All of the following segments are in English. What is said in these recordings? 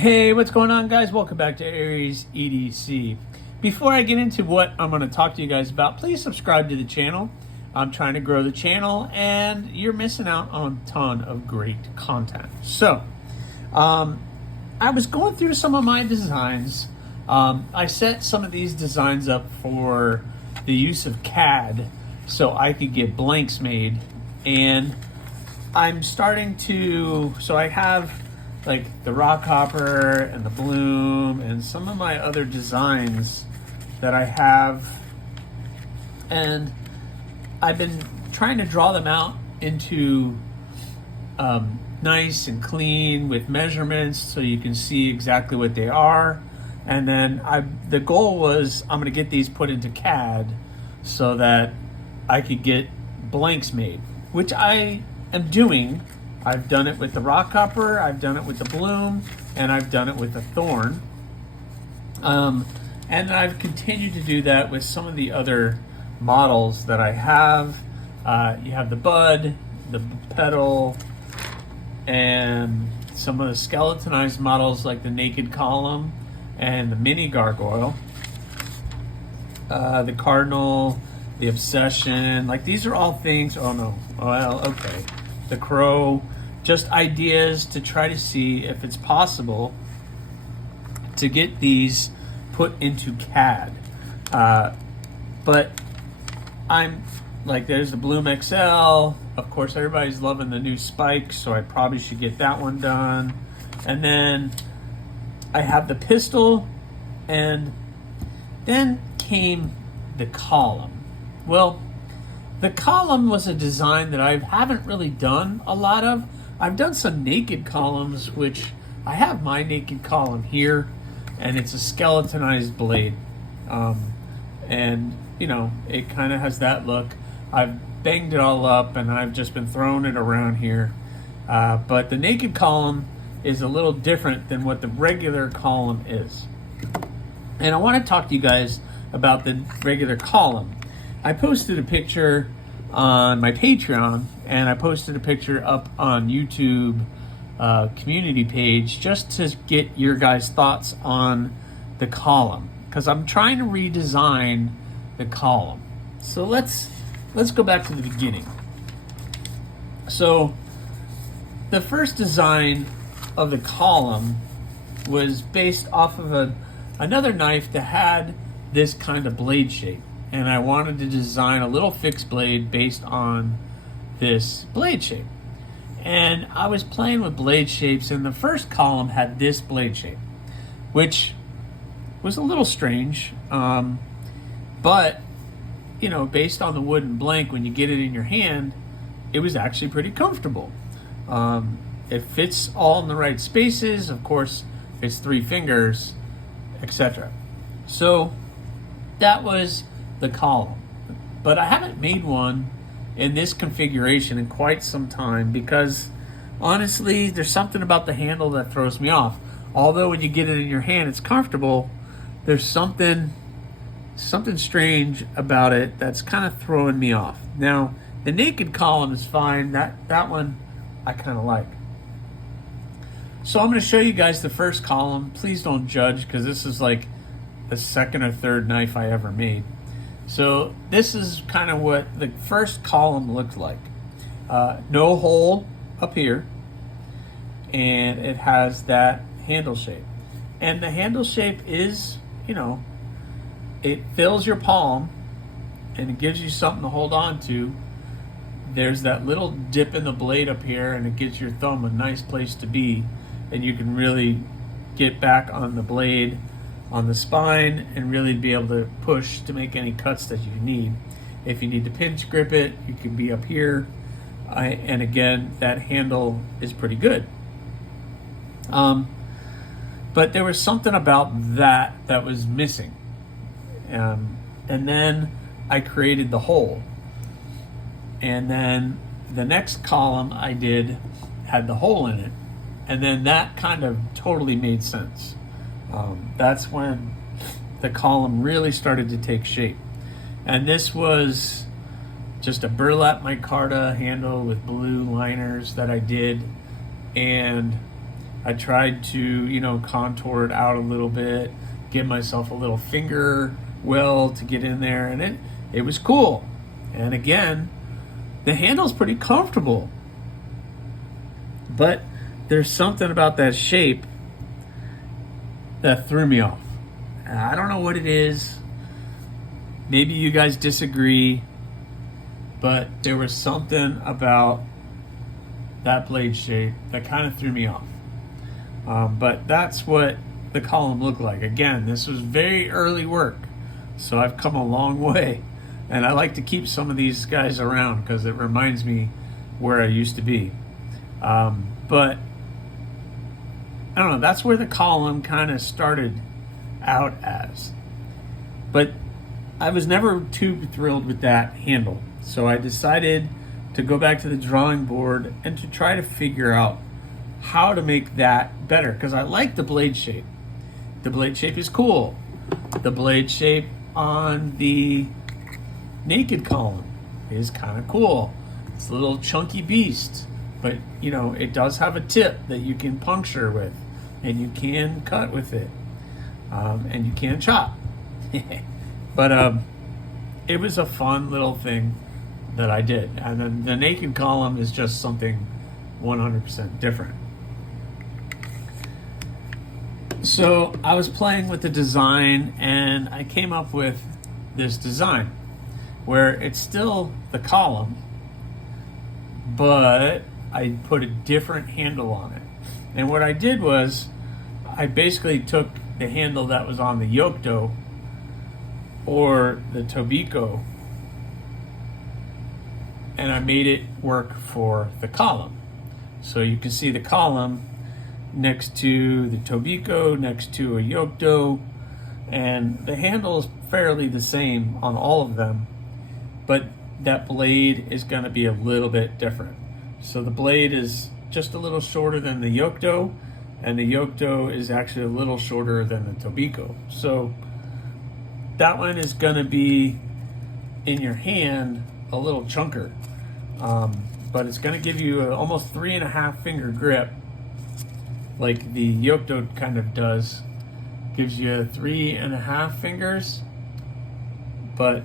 Hey, what's going on, guys? Welcome back to Aries EDC. Before I get into what I'm going to talk to you guys about, please subscribe to the channel. I'm trying to grow the channel, and you're missing out on a ton of great content. So, I was going through some of my designs. I set some of these designs up for the use of CAD so I could get blanks made, and I'm starting to, so I have like the rock hopper and the bloom and some of my other designs that I have, and I've been trying to draw them out into nice and clean with measurements so you can see exactly what they are. And then the goal was I'm going to get these put into CAD so that I could get blanks made, which I am doing. I've done it with the rock hopper, I've done it with the bloom, and I've done it with the thorn. And I've continued to do that with some of the other models that I have. You have the bud, the petal, and some of the skeletonized models like the naked column and the mini gargoyle. The cardinal, the obsession, like these are all things, oh no, well, okay. The crow, just ideas to try to see if it's possible to get these put into CAD. But I'm like, there's the Bloom XL. Of course, everybody's loving the new spike, so I probably should get that one done. And then I have the pistol, and then came the column. Well, the column was a design that I haven't really done a lot of. I've done some naked columns, which I have my naked column here, and it's a skeletonized blade. And, you know, it kind of has that look. I've banged it all up, and I've just been throwing it around here. But the naked column is a little different than what the regular column is. And I want to talk to you guys about the regular column. I posted a picture on my Patreon, and I posted a picture up on YouTube community page just to get your guys' thoughts on the column, because I'm trying to redesign the column. So let's go back to the beginning. So the first design of the column was based off of another knife that had this kind of blade shape. And I wanted to design a little fixed blade based on this blade shape. And I was playing with blade shapes, and the first column had this blade shape, which was a little strange. But, you know, based on the wooden blank, when you get it in your hand, it was actually pretty comfortable. It fits all in the right spaces. Of course, it's 3 fingers, etc. So that was the column. But I haven't made one in this configuration in quite some time, because honestly, there's something about the handle that throws me off. Although when you get it in your hand, it's comfortable, there's something strange about it that's kind of throwing me off. Now, the naked column is fine. That one I kind of like. So I'm going to show you guys the first column. Please don't judge, because this is like the second or third knife I ever made. So this is kind of what the first column looked like. No hole up here, and it has that handle shape. And the handle shape is, you know, it fills your palm, and it gives you something to hold on to. There's that little dip in the blade up here, and it gives your thumb a nice place to be, and you can really get back on the blade, on the spine, and really be able to push to make any cuts that you need. If you need to pinch grip it, you can be up here. And again, that handle is pretty good. But there was something about that was missing. And then I created the hole. And then the next column I did had the hole in it. And then that kind of totally made sense. That's when the column really started to take shape. And this was just a burlap micarta handle with blue liners that I did. And I tried to, you know, contour it out a little bit, give myself a little finger well to get in there, and it was cool. And again, the handle's pretty comfortable. But there's something about that shape that threw me off. And I don't know what it is. Maybe you guys disagree, but there was something about that blade shape that kind of threw me off. But that's what the column looked like. Again, this was very early work, so I've come a long way. And I like to keep some of these guys around because it reminds me where I used to be. But I don't know, that's where the column kind of started out as. But I was never too thrilled with that handle. So I decided to go back to the drawing board and to try to figure out how to make that better, because I like the blade shape. The blade shape is cool. The blade shape on the naked column is kind of cool. It's a little chunky beast, but you know, it does have a tip that you can puncture with, and you can cut with it, and you can chop. But it was a fun little thing that I did. And then the naked column is just something 100% different. So I was playing with the design and I came up with this design where it's still the column, but I put a different handle on it. And what I did was I basically took the handle that was on the Yokto or the Tobiko and I made it work for the column. So you can see the column next to the Tobiko, next to a Yokto, and the handle is fairly the same on all of them, but that blade is going to be a little bit different. So the blade is just a little shorter than the Yokto, and the Yokto is actually a little shorter than the Tobiko. So that one is going to be in your hand a little chunker, but it's going to give you a almost 3.5 finger grip, like the Yokto kind of does. Gives you 3.5 fingers, but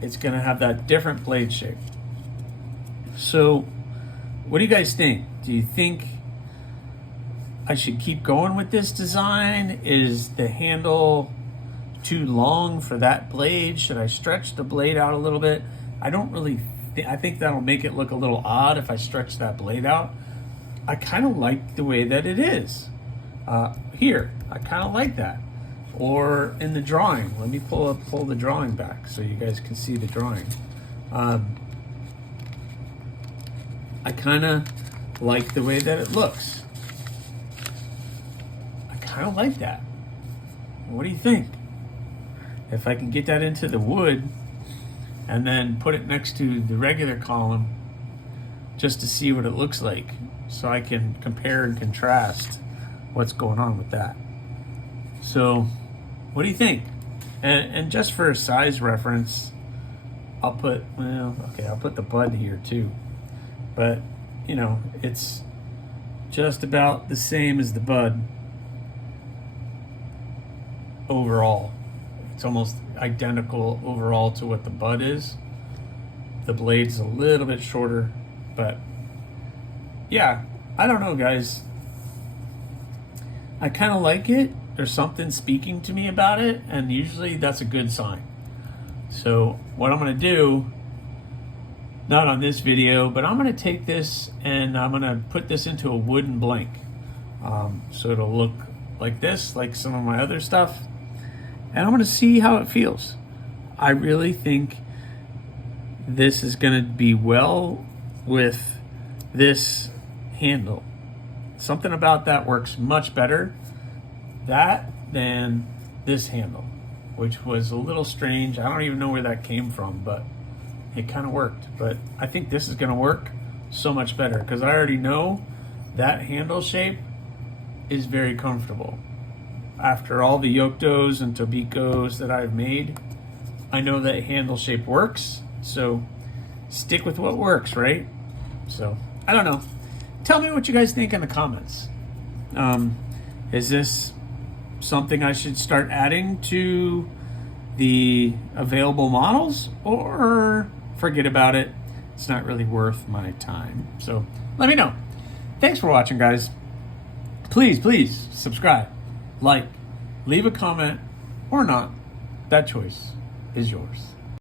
it's going to have that different blade shape. So what do you guys think? Do you think I should keep going with this design? Is the handle too long for that blade? Should I stretch the blade out a little bit? I don't really I think that'll make it look a little odd if I stretch that blade out. I kind of like the way that it is. Here, I kind of like that. Or in the drawing, let me pull the drawing back so you guys can see the drawing. I kind of like the way that it looks. I kind of like that. What do you think? If I can get that into the wood and then put it next to the regular column just to see what it looks like, so I can compare and contrast what's going on with that. So what do you think? And just for a size reference, I'll put the bud here too, but you know, it's just about the same as the bud overall. It's almost identical overall to what the bud is. The blade's a little bit shorter, but yeah, I don't know, guys. I kind of like it. There's something speaking to me about it, and usually that's a good sign. So what I'm going to do, not on this video, but I'm going to take this and I'm going to put this into a wooden blank. So it'll look like this, like some of my other stuff. And I'm going to see how it feels. I really think this is going to be well with this handle. Something about that works much better than this handle, which was a little strange. I don't even know where that came from, but it kind of worked. But I think this is going to work so much better because I already know that handle shape is very comfortable. After all the Yoktos and Tobikos that I've made, I know that handle shape works. So stick with what works, right? So I don't know. Tell me what you guys think in the comments. Is this something I should start adding to the available models, or forget about it? It's not really worth my time. So let me know. Thanks for watching, guys. Please subscribe, like, leave a comment, or not. That choice is yours.